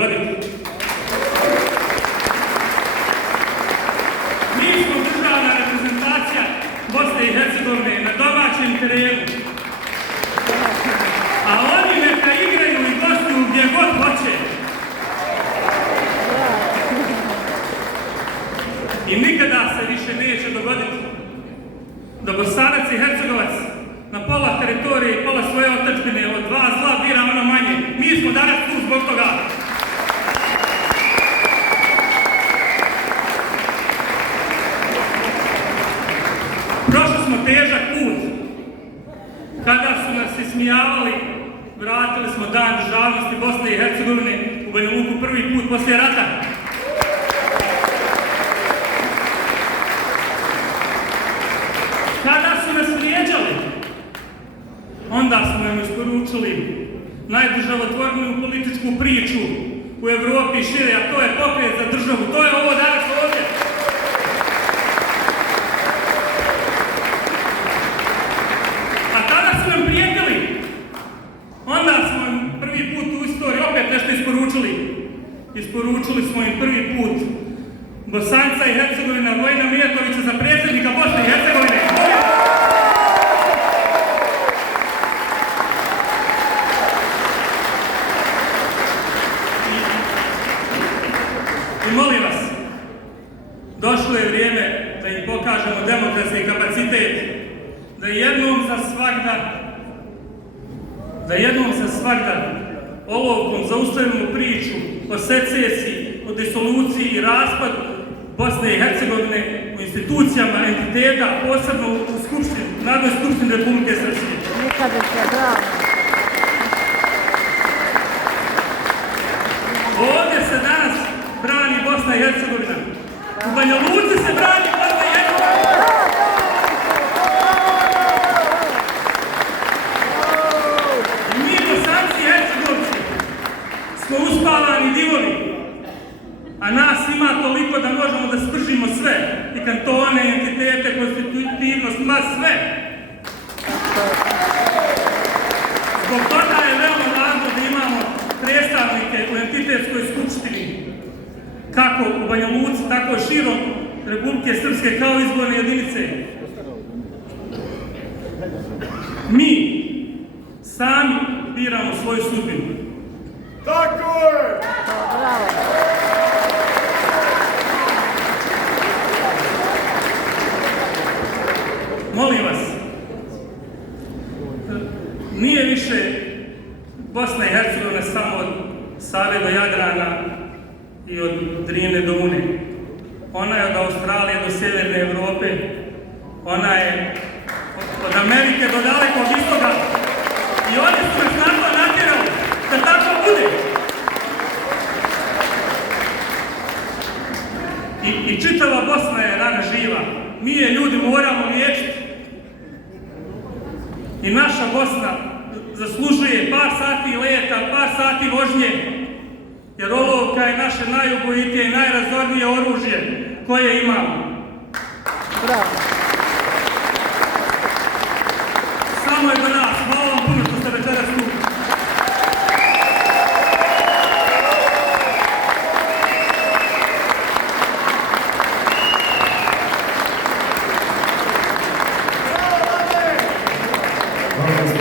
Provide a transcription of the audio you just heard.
dogoditi. Mi smo državna reprezentacija Bosne i Hercegovine na domaćem terenu. A oni neka igraju i gostuju gdje god hoće. I nikada se više neće dogoditi da Bosanac i Hercegovac na pola teritorije i pola svoje otadžbine od dva zla bira ono manje. Mi smo danas tu zbog toga. Prošli smo težak put. Kada su nas ismijavali, vratili smo dan državnosti Bosne i Hercegovine u Banja Luku prvi put poslije rata. Kada su nas vrijeđali, onda smo nam isporučili najdržavotvorniju političku priču u Evropi i šire, a to je pokret za državu. To je ovo danas ovdje. A tada su nam prijetili. Onda smo im prvi put u istoriji opet nešto isporučili. Isporučili smo im prvi put Bosanca i Hercegovina Vojina Mijatovića za predsjednika Bosne i Hercegovine. I molim vas, došlo je vrijeme da im pokažemo demokratski kapacitet, da jednom za svagda olovkom zaustavimo priču o secesiji, o disoluciji i raspadu Bosne i Hercegovine u institucijama, entiteta, posebno u Narodnoj skupštini Republike Srpske. Nikada se bravo. Ovdje se danas brani Bosna i Hercegovina. U Banja Luci se brani Bosna i Hercegovina. I mi Bosanci i Hercegovci smo uspavani divovi. A nas ima toliko da možemo da spržimo sve. I kantone, entitete, konstitutivnost, ma sve. Zbog toga je veoma važno da imamo predstavnike u entitetskoj skupštini, kako u Banja Luci, tako širom Republike Srpske kao izborne jedinice. Mi sami biramo svoju sudbinu. Tako je! Bravo. Molim vas, nije više Bosna i Hercegovina samo od Save do Jadrana i od Drine do Une. Ona je od Australije do Sjeverne Evrope. Ona je od Amerike do dalekog istoga. I oni su nas na to natjerali da tako bude. I čitava Bosna je rana živa. Mi je ljudi moramo liječiti. I naša Bosna zaslužuje par sati leta, par sati vožnje, jer olovka je naše najubojitije i najrazornije oružje koje imamo. Bravo. Samo je do nas. Hvala vam puno što ste večeras tu. Hvala.